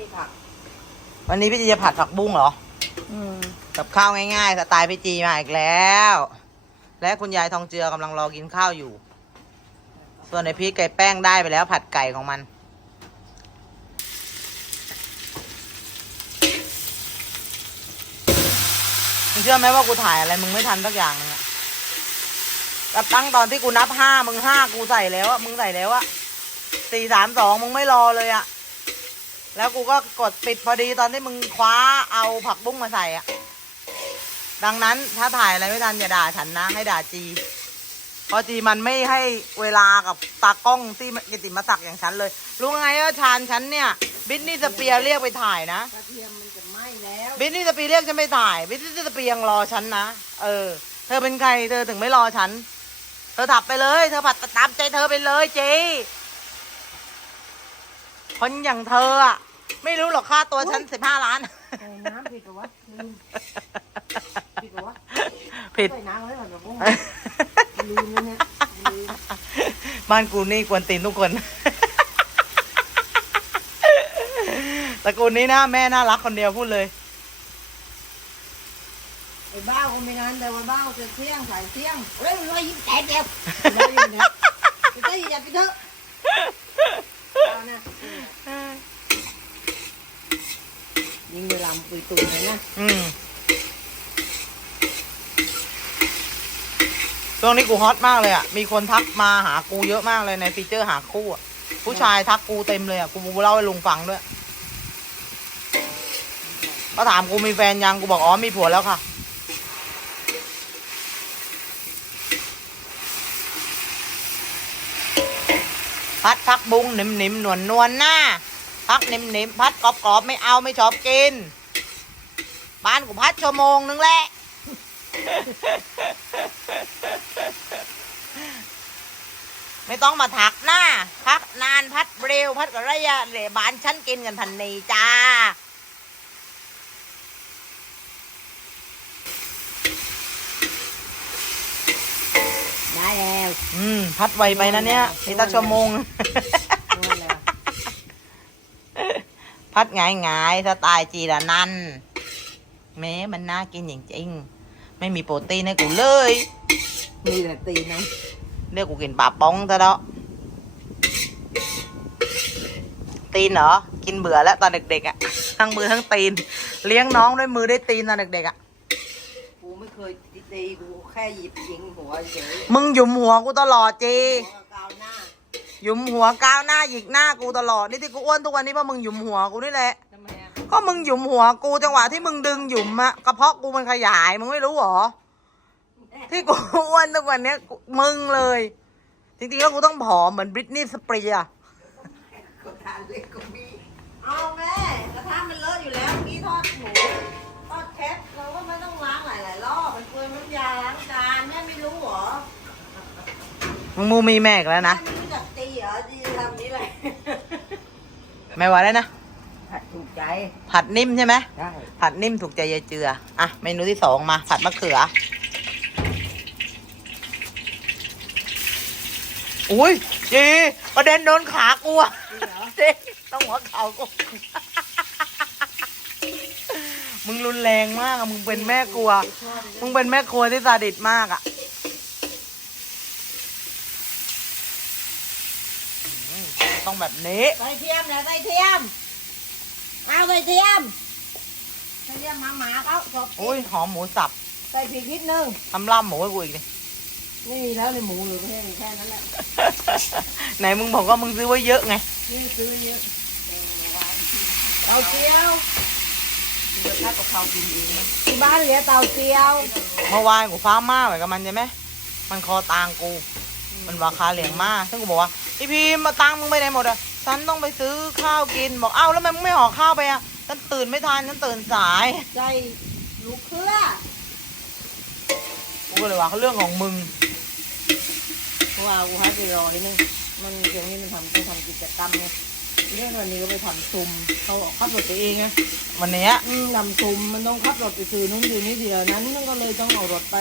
มีผักวันนี้พี่จีจะผัดผักบุ้งเหรออืมกับข้าวง่ายๆสไตล์พี่จีมาอีกแล้ว และคุณยายทองเจือกำลังรอกินข้าวอยู่ ส่วนในพริกไก่แป้งได้ไปแล้วผัดไก่ของมัน มึงเชื่อไหมว่ากูถ่ายอะไรมึงไม่ทันสักอย่างนึงอะกับตั้งตอนที่กูนับห้ามึงห้ากูใส่แล้วอะมึงใส่แล้วอะสี่สามสองมึงไม่รอเลยอะ แล้วกูก็กดปิดพอดีตอนที่มึงคว้าเอาผักบุ้งมาใส่อะดังนั้นถ้าถ่ายอะไรไม่ทันอย่าด่าฉันนะ ให้ด่าจีเพราะจีมันไม่ให้เวลากับตากล้องที่กิติมศักดิ์อย่างฉันเลย รู้ไงว่าชานฉันเนี่ย บิทนี่สเปียร์เรียกไปถ่ายนะ กระเทียมมันจะไหม้แล้วบิทนี่สเปียร์เรียกฉันไปถ่าย บิทนี่สเปียร์ยังรอฉันนะ เออ เธอเป็นใครเธอถึงไม่รอฉัน เธอถับไปเลย เธอผัดตามใจเธอไปเลยเจีคนอย่างเธออะ ไม่รู้หรอกค่าตัวฉันสิบห้าล้าน ใส่น้ำผิดปะวะลืมผิดปะวะผิด ใส่น้ำไว้ก่อนแบบว่าลืมแล้วเนี่ยลืมบ้านกูนี่กวนตีนทุกคน ตระกูลนี้นะแม่น่ารักคนเดียวพูดเลย ไอ้บ้าก็ไม่นั้นแต่ว่าบ้าจะเที่ยงสายเที่ยงเฮ้ยร้อยยิ้มแตกเดียวร้อยยิ้มเนี่ยไปเถอะอย่าไปเถอะเอานะ ยิ่งเวลาปุยตุยเลยนะอืมช่วงนี้กูฮอตมากเลยอะ มีคนทักมาหากูเยอะมากเลยในฟีเจอร์หาคู่อะ ผู้ชายทักกูเต็มเลยอะ กูเล่าให้ลุงฟังด้วยก็ถามกูมีแฟนยัง กูบอกอ๋อมีผัวแล้วค่ะ พัดพักบุ้งหนิมหนิมนวลนวลหน้า พักหนิมหนิมพัด กรอบกรอบไม่เอาไม่ชอบกิน บ้านกูพัดชั่วโมงนึงแหละไม่ต้องมาถักหน้า พักนานพัดเร็ว พัดกับระยะเหลบ้านฉันกินกันทันนี้จ้าได้แล้ว อืม พัดไวไปนะเนี่ยนี่ตั้งชั่วโมง นวดแล้ว พัดหงายหงายๆสไตล์จีละนันแม้มันน่ากินจริงๆไม่มีโปรตีนให้กูเลยมีแต่ตีนนะเรียกกูกินปลาป้องซะแล้วตีนเหรอ กินเบื่อแล้วตอนเด็กๆอะ่ะ ทั้งมือทั้งตีน เลี้ยงน้องด้วยมือได้วยตีนตอนเด็กๆอะ่ะ กูไม่เคยตีกูแค่หยิบยิงหัวเฉยมึงหยุมหัวกูตลอดจี หัวกาวหน้า หยุมหัวก้าวหน้าหยิกหน้ากูตลอด นี่ที่กูอ้วนทุกวันนี้เพราะมึงหยุมหัวกูนี่แหละ ทำไมอะก็มึงหยุมหัวกูจังหวะที่มึงดึงหยุมอะกระเพาะกูมันขยายมึงไม่รู้เหรอ ที่กูอ้วนทุกวันเนี้ยกูมึงเลย จริงๆแล้วกูต้องผอมเหมือนบริตนี่สเปรียกดทานเล็กก็มีเอาแม่กระทะมันเลอะอยู่แล้วนี่ทอดหมูทอดแคทเราก็ไม่ต้องล้างหลายๆรอบมันเปลืองน้ำยาล้างจานแม่ไม่รู้เหรอมึงมูมีแม่อีกแล้วนะ แม่ไม่รู้จักตีเหรอดีทำนี้เลย ไม่ว่าแล้วนะ ผัดถูกใจผัดนิ่มใช่ไหม ได้ ผัดนิ่มถูกใจยายเจือ อะ เมนูที่สองมา ผัดมะเขือ อุ้ยจีประเด็นโดนขากูอะจริงเหรอจีต้องหัวเข่ากู มึงรุนแรงมากอะมึงเป็นแม่ครัว มึงเป็นแม่ครัวที่ซาดิสมากอะอืม ต้องแบบนี้ใส่เทียมนะใส่เทียม เอาใส่เทียมใส่เทียมหมาหมาๆเขาชอบกินอุ้ยหอมหมูสับใส่พริกนิดนึง ทำล่ำหมูให้กูอีกนี่ไม่มีแล้วในหมูหรือแค่แค่นั้นแหละ ไหนมึงบอกว่ามึงซื้อไว้เยอะไง นี่ซื้อเยอะเตาเจียวเดี๋ยวถ้ากับเขากินเองนะที่บ้านเหลือเตาเจียว เมื่อวานกูฟ้ามาเหมือนกับมันใช่ไหมมันคอตางกู มันราคาเหลียงมากซึ่งกูบอกว่าพี่พีมมาตังค์มึงไปไหนหมดอะฉันต้องไปซื้อข้าวกินบอกเอ้าแล้วทำไมมึงไม่ห่อข้าวไปอะฉันตื่นไม่ทันฉันตื่นสายใจลูกเครือกูก็เลยว่าเรื่องของมึงเพราะว่ากูให้ไปรอนิดนึงมันอย่างนี้มันทำต้องทำกิจกรรมไงเรื่องวันนี้ก็ไปทำซุมเขาออกขับรถตัวเองไงวันเนี้ยอืมทำซุมมันต้องขับรถไปซื้อนู้นซื้อนี่เดียวนั้นมันก็เลยต้องเอารถไป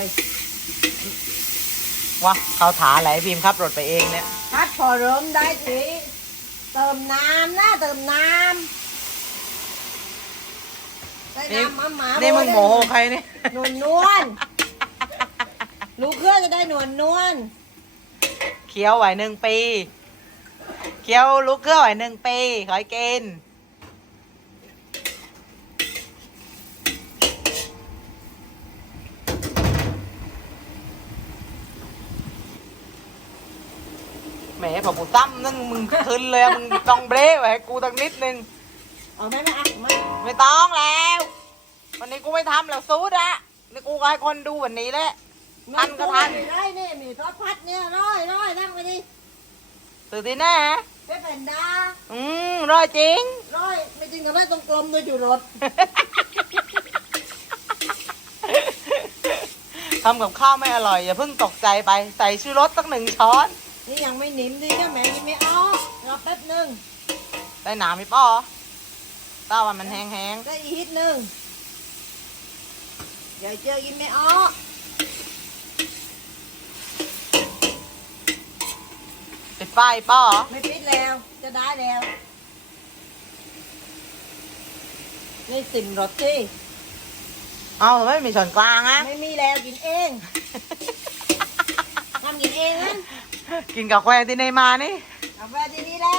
ว่าเขาถาไหลพิมพ์ขับรถไปเองเนี่ยพัดพอเริ่มได้ทีเติมน้ำนะเติมน้ได้นี่น้ำมาหมานี่มึงโมโหใครเนี่ยนวลนวลลูกเครือจะได้นวลนวลเคี้ยวไหวหนึ่งปี เคี้ยวลูกเกลือไหวหนึ่งปีขอให้กิน พอกูตั้มนั่นมึงขึ้นเลยอะมึงต้องเบรกไว้ให้กูตั้งนิดนึง เอาไหมไม่อะมาไม่ต้องแล้ว วันนี้กูไม่ทำแล้วซูดอะนี่กูก็ให้คนดูวันนี้แหละ ทันก็ทัน ไม่ได้นี่มีทอดพัดเนี่ยร้อยร้อยนั่งไปดิตื่นที่แน่เป็นแผ่นดาอืมร้อยจริง ร้อยไม่จริงก็ได้ตรงกลมด้วยอยู่รถทำกับข้าวไม่อร่อย อย่าเพิ่งตกใจไป ใส่ชูรสสักหนึ่งช้อน นี่ยังไม่หนิมดิเนี่ยแม่ยังไม่ออกรอแป๊บหนึงได้หนาไหมป้อต้าวันมันแห้งได้อีกนิดหนึงอย่าเจอกินไม่ออกๆปิดไฟป้อไม่ปิดแล้ว จะได้แล้ว นี่สิมรถสิ เอาทำไมไม่มีช้อนกลางอะ ไม่มีแล้วกินเองทำกินเองนะ กินกับแควที่ในมานี่กาแฟที่นี่แหละ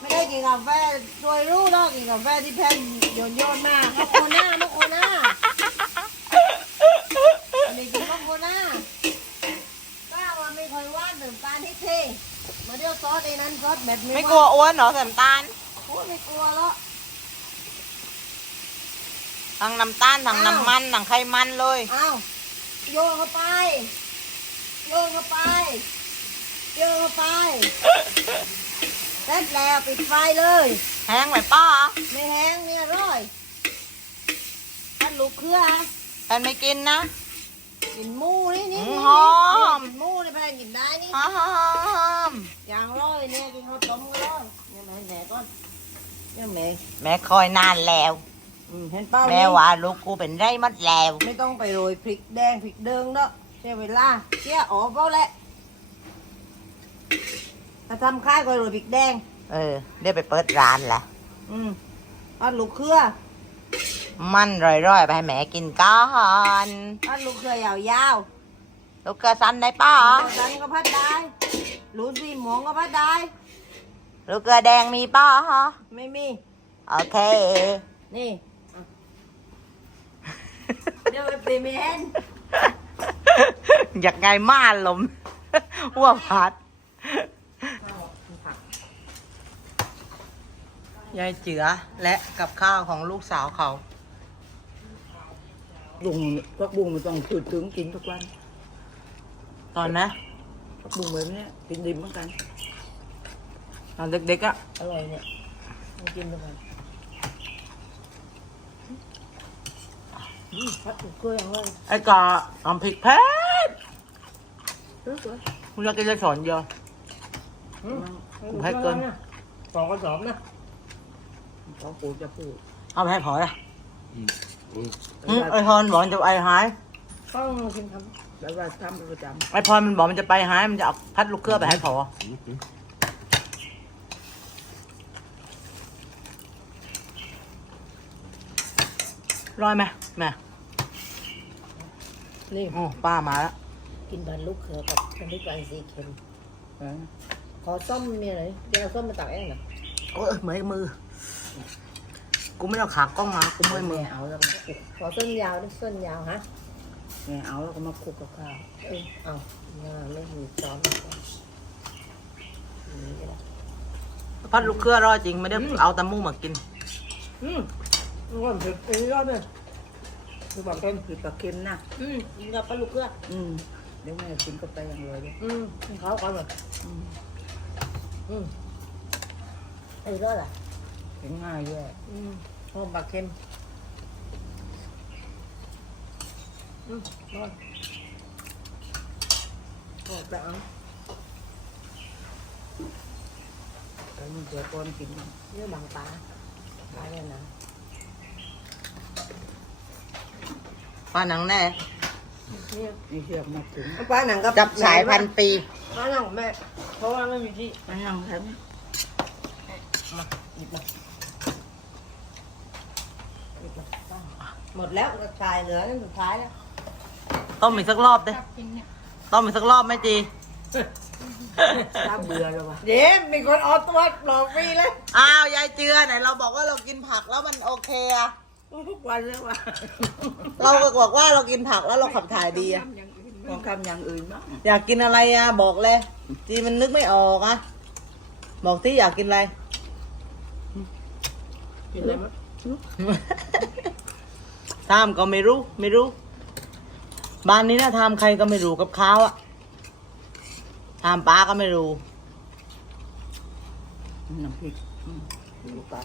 ไม่ได้กินกาแฟรวยรู้หรอกกินกาแฟที่แพนโยนโยนๆมาโมโคน่าโมโคน่าอันนี้กินโมโคน่าป้าว่าไม่เคยว่านดื่มตาลที่เทมาเดียวซอสในนั้นซอสแบบนี้ไม่กลัวอ้วนเหรอใส่น้ำตาลโอ้ยไม่กลัวหรอกทั้งน้ำตาลทั้งน้ำมันทั้งไขมันเลย อ้าวโยนเข้าไป โยนเข้าไปโยนเข้าไปเสร็จแล้วปิดไฟเลยแห้งไหมป้าไม่แห้งเนี่ยอร่อยท่านลูกเครือแฟนไม่กินนะกินหมูนี่นี่อืมนี่หอมกินหมูนี่แพงกินได้นี่หอมอย่างร้อยเนี่ยกินข้าวต้มก็ร้อยเนี่ยแม่แม่ก่อนเนี่ยแม่แม่คอยนานแล้วอืมเห็นเป้าแม่ว่าลูกกูเป็นไรหมัดแล้ว ไม่ต้องไปโรยพริกแดงพริกเดิงเนาะ ใช้เวลาเชี่ยอ๋อเป้าแหละถ้าทำข้าวก็โรยพริกแดง เออเดี๋ยวไปเปิดร้านละ อืมทอดลูกเครือมันร่อยๆ ไปให้แม่กินก่อนทอดลูกเครือยาวลูกกระสันได้ป้าๆสันก็พัดได้ลูกสีหมวงก็พัดได้ ลูกกระแดงมีป้าไม่มี โอเค นี่อะเดี๋ยวไปปีเมน อยากไงม่านลมหัวพัด ยายเจือและกับข้าวของลูกสาวเขา บุ้งพักบุ้งมันต้องถือถึงกินทุกวันตอนนะพักบุ้งแบบเนี้ยกินดิบเหมือนกัน ตอนเด็กๆอะ อร่อยเนี่ยมากินทุกวัน อืมพัดถูกเกลืออย่างไรไอ้กาทำพริกแพทรู้ตัวมึงอยากกินจะสอนเดียวผมให้เกิน สองกระสอบนะสองปูจะพูดเอาไปให้พอละอืมไอพรบอกมันจะไปหาย ต้องกินทำแล้วว่าทำเป็นประจไอพรมันบอกมันจะไปหาย มันจะเอาพัดลูกเกลือไปให้พอ ร้อยไหมแม่นี่โอ้ป้ามาแล้วกินบันลูกเขือกับพันธุ์การสีเค็มขอส้มมีอะไรเดี๋ยวเอาส้มมาตักเองเหรอโอ้ยเมื่อยมือ กูไม่เอาขากล้องมา กูเมื่อยมือแเอาแล้วก็มาคลุกขอส้นยาวด้วยส้นยาวฮะแม่เอาแล้วก็มาคลุกกับข้าวเออเอาหน้าไม่มีช้อนไม่ต้องนี่ก็ได้พัดลูกเกลือรอจริง ไม่ได้เอาตะมู่มากิน อืม ว่าเผ็ดเอ้ยอดเลยคือบอกเป็นผิดกับเค็มนะอืมกินกับปลาลูกเครืออืมเดี๋ยวแม่กินก็ไปอย่างเลยเลยอืมเขาก่อนเลยอืมอืมไอ้รอดอะเห็นง่ายแย่อืมหอมปลาเค็มอืมรอดโอ้ไปเอาแต่มันเจอก้อนกินมันเนื้อบางปลาปลาเนี่ยนะ ป้าหนังแน่เนี่ยนี่เชือกมาถึงปลาหนังกับจับสายพันปีปลาหนังแม่เพราะว่าไม่มีที่มันยังแถมมาหยิบมามหมดแล้วกระชายเหลือนั่นสุดท้ายแล้วต้มอีกสักรอบดิต้มอีกสักรอบไหมจีถ้าเบื่อแล้ววะเย้มีคนเอาตัวหลอกฟรีเลยอ้าวยายเจือไหนเราบอกว่าเรากินผักแล้วมันโอเคอะ ทุกวันเลยว่ะเราก็บอกว่าเรากินผักแล้วเราขับถ่ายดีอะลองทำอย่างอื่นบ้างอยากกินอะไรอะบอกเลยจีมันนึกไม่ออกอะบอกที่อยากกินอะไร กินอะไรมั้ยทามก็ไม่รู้ ไม่รู้ บ้านนี้นะทามใครก็ไม่รู้กับข้าวอะทามป้าก็ไม่รู้น้ำพริกอืมดูปลา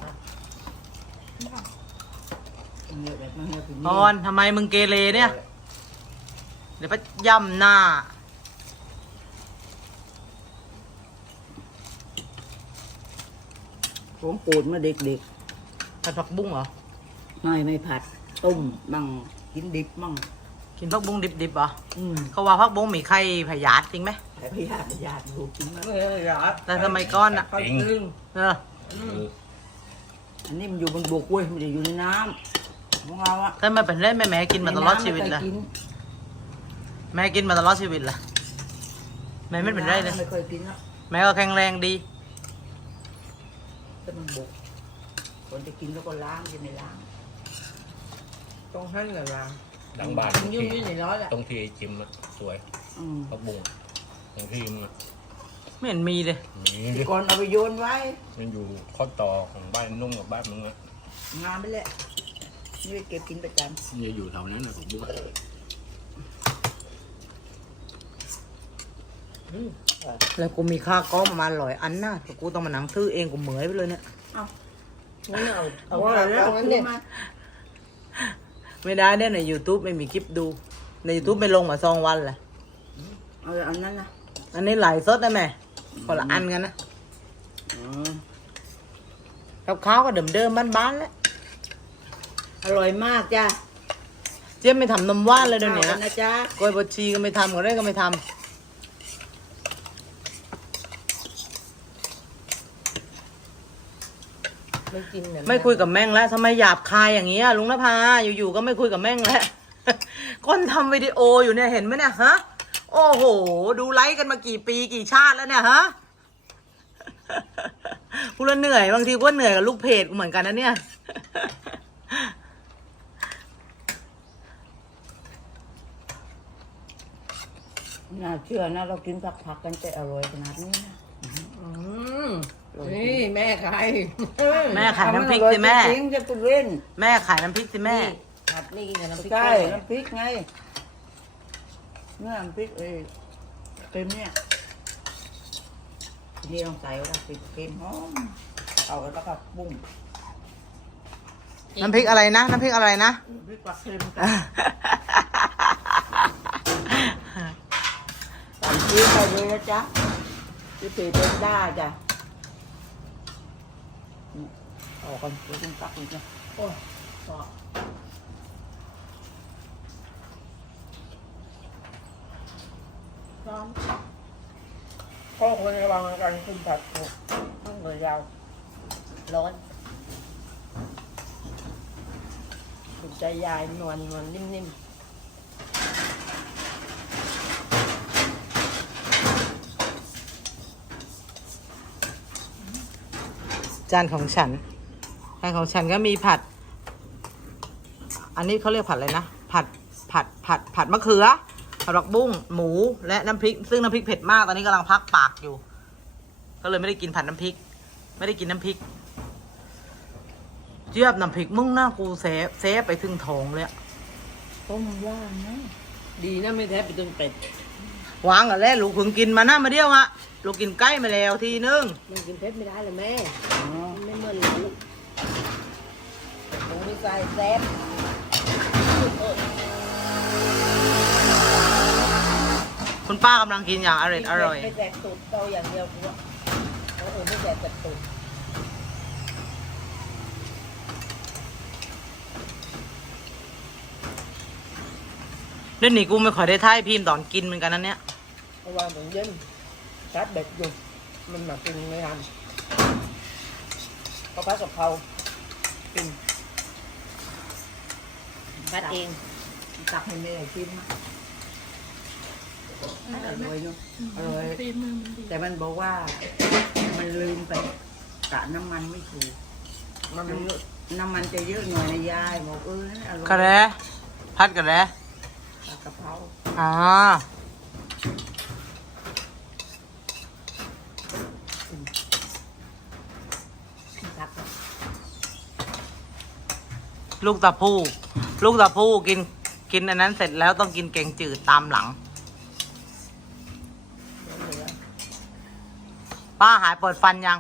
เยอะแบบมันเยอะถึงพรทำไมมึงเกเรเนี่ย เดี๋ยวไปย่ำหน้า ของโปรดเมื่อเด็กผัดผักบุ้งเหรอ ๆ ไม่ไม่ผัด ต้มบ้างกินดิบบ้างกินผักบุ้งดิบๆเหรอ อืมเขาว่าผักบุ้งมีไข่พยาธิจริงไหม แต่พี่ญาติญาติดูกินมากเออเหรอแต่สมัยก่อนอะเขาดึงเอออันนี้มันอยู่บนบกเว้ยไม่ได้อยู่ในน้ำ ของเราอะถ้าไม่เป็นเล่นแม่แม่กินมาตลอดชีวิตเลยในน้ำไม่คกินแม่กินมาตลอดชีวิตเลยแม่ไม่เป็นไรเลยไม่เคยกินแล้วแม่ก็แข็งแรงดีแต่มันบกคนจะกินแล้วก็ล้างจะไม่ล้างตรงให้เหรอล่ะหลังบ้านยุ่งยุ่งหน่อยร้อยแหละตรงที่ไอ้จิมอะสวยอืมพักบุ้งตรงที่มันอะไม่เห็นมีเลยมีดิก่อนเอาไปโยนไว้ มันอยู่ข้อต่อของบ้านนุ่มกับบ้านมึงอะงานไปแหละนี่ ไปเก็บกินประจมันจะอยู่แถวนั้นนะผักบุ้งแล้วกูมีค่าก้อมประมาณร้อยอันนะแต่กูต้องมานั่งซื้อเองกูเหมื่อยไปเลยเนี่ย งั้นเอาำเอาว่าแล้วงั้นเนี่ยมาไม่ได้เนี่ยใน YouTube ไม่มีคลิปดู ใน YouTube ไม่ลงมาสองวันแหละ เอาอันนั้นนะอันนี้หลายสดนะแม่คนละอันกันนะอืมกับข้าวก็เดิมๆบ้านๆแล้ว อร่อยมากจ้ะเจี๊ยบไม่ทำนมว่านเลยเดี๋ยวนี้ข้ากันะจ๊ะกล้วยบดชีก็ไม่ทำก็ได้ก็ไม่ทำไม่กินเนี่ยไม่คุยกับแม่งแล้วทำไมหยาบคายอย่างเงี้ยลุงนภาอยู่ๆก็ไม่คุยกับแม่งแล้ว คนทำวิดีโออยู่เนี่ยเห็นไหมเนี่ยฮะโอ้โห ดูไลฟ์กันมากี่ปีกี่ชาติแล้วเนี่ยฮะ กูละเหนื่อยบางทีกูก็เหนื่อยกับลูกเพจกูเหมือนกันนะเนี่ย น่าเชื่อนะเรากินผักผักๆกันจะอร่อยขนาดนี้นะอืมนี่แม่ใครแม่ขายน้ำพริกสิแม่ จริงๆจะไปเล่นแม่ขายน้ำพริกสิแม่ ผัดนี่กินกับน้ำพริกใช่แกงน้ำพริกไงเนี่ยน้ำพริกเอ้ยเค็มเนี่ยทีนี้ต้องใส่ว่าพริกเค็มหอมเอาแล้วก็บุ้งน้ำพริกอะไรนะ น้ำพริกอะไรนะพริกปลาเค็ม จ๊ะที่เพจเป็นได้จ้ะออกกันเดี๋ยวต้องตักอีกนะโอ้ยพอร้อนพ่อคนระวังกันขึ้นผัดถูกต้องเลยยาวร้อนถูกใจยายนวลนวลนิ่มๆ จานของฉัน จานของฉันก็มีผัด อันนี้เขาเรียกผัดอะไรนะ ผัด ผัด ผัด ผัดมะเขือ ผัดดอกบุ้ง หมู และน้ำพริก ซึ่งน้ำพริกเผ็ดมาก ตอนนี้กำลังพักปากอยู่ ก็เลยไม่ได้กินผัดน้ำพริก ไม่ได้กินน้ำพริก เจี๊ยบน้ำพริกมึงหน้ากูเซฟเซฟไปถึงท้องเลยต้มว่างนะ ดีนะไม่แท้ไปจนเป็ด วางกันแล้วลูกเพิ่งกินมาหน้ามาเดียวอะลูกกินใกล้มาแล้วทีนึงมันกินเผ็ดไม่ได้เลยแม่อ๋อมันไม่เหมือนเราลูกผมไม่ใส่แซ่บคุณป้ากำลังกินอย่างอร่อยอร่อยไม่แซ่บตุดเตาอย่างเดียวกูว่าโอ้โหไม่แซ่บแต่ตุด ดี๋ยวนี้กูไม่ค่อยได้ท่ายพิมพ์ตอนกินเหมือนกันนะเนี่ยเพราะว่าเหมือนเย็นชัดเบ็ดอยู่มันมากินไม่ทันข้าวผัดกะเพรากินพัดเองตักให้แม่ชิมอะอร่อยเนาะอร่อยตีมือมันดีแต่มันบอกว่า มันลืมไปกะน้ำมันไม่ถูกมันน้ำน้ำมันจะเยอะหน่อยนะยายบอกเออนั่นอร่อยกระแรพัดกระแร ปลากระเพราอ๋อครับลูกตะพูลูกตะพูกินกินอันนั้นเสร็จแล้วต้องกินแกงจืดตามหลัง เหลือป้าหายปวดฟันยัง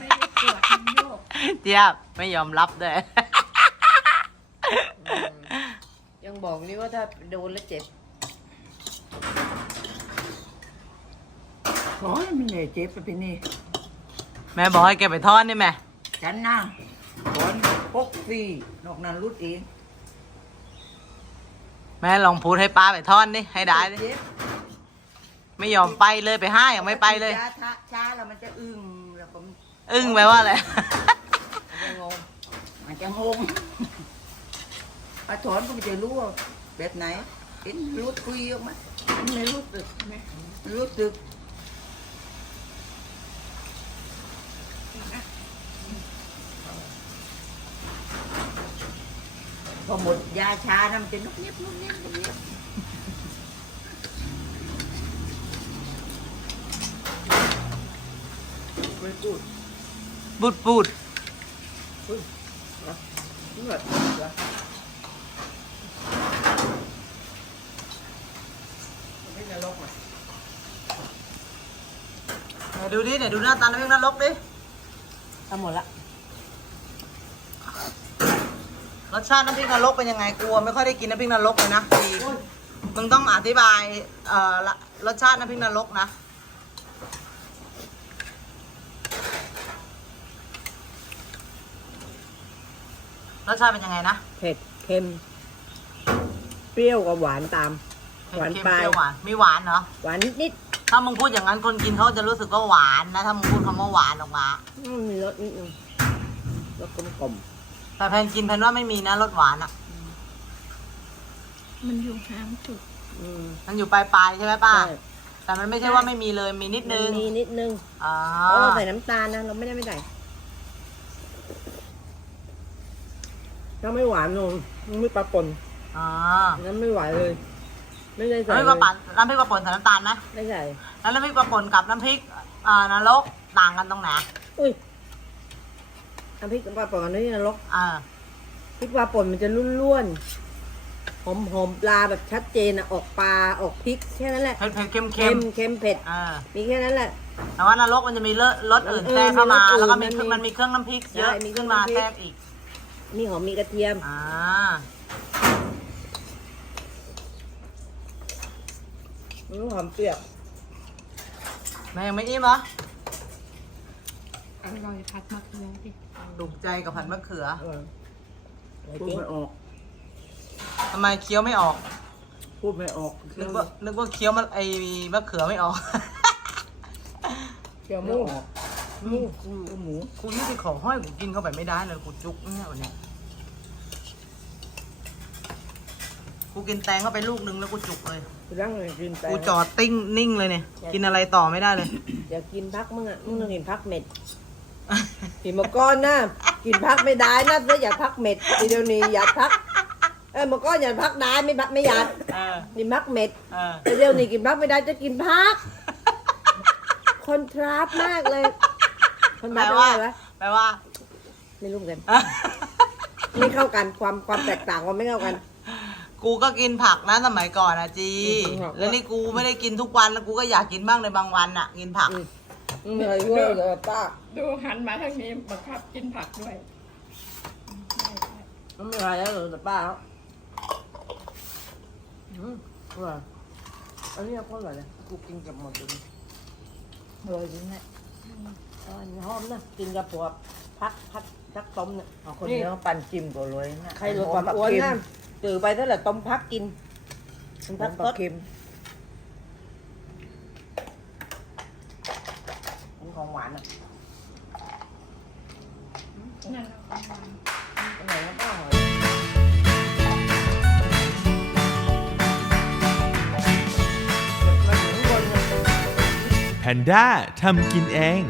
ไม่ได้ปวดมันโยก เจี๊ยบไม่ยอมรับด้วย อืมยัง บอกนี่ว่าถ้าโดนแล้วเจ็บขอให้มันเหนื่อยเจ็บไปพี่นี่แม่บอกให้แกไปทอดนี่แม่ฉันนะขอนพกฟรีนอกนั้นรุดเองแม่ลองพูดให้ป้าไปทอดนี่ให้ได้ดิเจ็บไม่ยอมไปเลยไปห้ายังไม่ไปเลย ช้าช้าช้าแล้วมันจะอึ้งแล้วก็อึ้งไปว่าอะไรยังงงมันจะงง อาถอนก็ไม่จะรู้ว่าแบบไหนเห็นรู้คุยออกมามันไม่รู้สึกไหมรู้สึกพอหมดยาชานะมันจะนุกเนียบนุกเนียบนุกเนียบไม่พูดบูดบูดนี่แบบเหรอไม่จะลกอะ ไหน ดูดิไหนดูหน้าตาน้ำพริกนรกดิทำหมดละรสชาติน้ำพริกนรกเป็นยังไงกลัวไม่ค่อยได้กินน้ำพริกนรกเลยนะดีมึงต้องอธิบายเอ่อละรสชาติน้ำพริกนรกนะรสชาติเป็นยังไงนะเผ็ดเค็ม เปรี้ยวกับหวานตามเผ็ดหวานเค็มปลายเปรี้ยวหวานมีหวานเหรอ หวานนิด ถ้ามึงพูดอย่างนั้นคนกินเขาจะรู้สึกว่าหวานนะ ถ้ามึงพูดคำว่าหวานออกมาๆอืมมีรสนิดนึงรสกลมกลมแต่แพนกินแพนว่าไม่มีนะรสหวานอะ มันอยู่ห่างจุด ๆอืมมันอยู่ปลายปลายๆใช่ไหมป้า ใช่แต่มันไม่ใช่ว่าไม่มีเลยมีนิดนึง มีนิดนึงอ๋อ เพราะเราใส่น้ำตาลนะเราไม่ได้ไม่ใส่ถ้าไม่หวานนมไม่ปลาป่นอ๋อ นั้นไม่ไหวเลย ไม่ได้ใส่น้ำพริกเลปลายปั่นน้ำพริกปลาป่นใส่น้ำตาลไหมไม่ใส่แล้วน้ำพริกปลาป่นกับน้ำพริกเอ่อนรกต่างกันตรงไหนอุ้ยน้ำพริกปลาป่นกับนี่นรกอ่าพริกปลาป่นมันจะร่วนๆหอมหอมๆปลาแบบชัดเจนอะออกปลาออกพริกแค่นั้นแหละเผ็ดเผ็ดเค็มเค็เค็มมเค็มเผ็ดอ่ามีแค่นั้นแหละ แต่ว่านรกมันจะมีเลอะรสอื่นเออแทรกเข้ามามีรสอื่นแล้วก็มีมันเครื่องมีมันมีเครื่องน้ำพริกเยอะใช่มีเครื่ขึ้อนงมาน้ำพริก แทรกอีกมีหอมมีกระเทียม อ่า มีหอมเปรี้ยวแม่ยังไม่อิ่มเหรออร่อยผัดมะเขือดิถูกใจกับผัดมะเขือเอออร่อยพูจดริงไม่ออก ทำไมเคี้ยวไม่ออก พูดไม่ออกนึกว่านึกว่าเคี้ยวมันไอ้มะเขือไม่ออกเจียวหไม่มูออกหมูก็หมูกูนี่ไปขอห้อยกูกินเข้าไปไม่ได้เลยกูจุกเนี่ยวันเนี้ยกูกินแตงเข้าไปลูกนึงแล้วกูจุกเลย ร่างเลยกินแต่กูจอดติ้งนิ่งเลยเนี่ย กินอะไรต่อไม่ได้เลย อยากกินพักมึงอะมึงต้องกินพักเม็ดกินมาก้อนนะกินพักไม่ได้นะถ้าอยากพักเม็ดทีเดียวนี้อยากพักเออมาก้อนอยากพักได้ไม่พักไม่อยากเออกินพักเม็ดเออแต่เดี๋ยวนี้กินพักไม่ได้จะกินพักคอนทราสต์มากเลยคอนทแปราลสต์ว่าว่าอะไรวะแปลว่า ไม่รู้เหมือนกันไม่เข้ากันความความแตกต่างความไม่เข้ากัน กูก็กินผักนะสมัยก่อนอะจีอืมแล้วนี่กูไม่ได้กินทุกวันแล้วกูก็อยากกินบ้างในบางวันอะกินผักอืมไม่เคยเวอร์เลยป้าดูหันมาทางนี้บังคับกินผักด้วยไม่เคยแล้วแต่ป้าเขาอืมอร่อยอันนี้ก็อร่อยเลยกูกินกับหมดเลยอร่อยจริงแหละอร่อยหอมนะกินกับผัวพักพักพักต้มเนี่ยเอาคนเดียวปั่นจิ้มก็เลยนะใครลดความอ้วนนะ ตือไปเท่าไหร่ต้มพักกินต้มพักก็เค็มมันของหวานอะนั่ของหวานไหนแล้วก็หอยแพนด้าทำกินเอง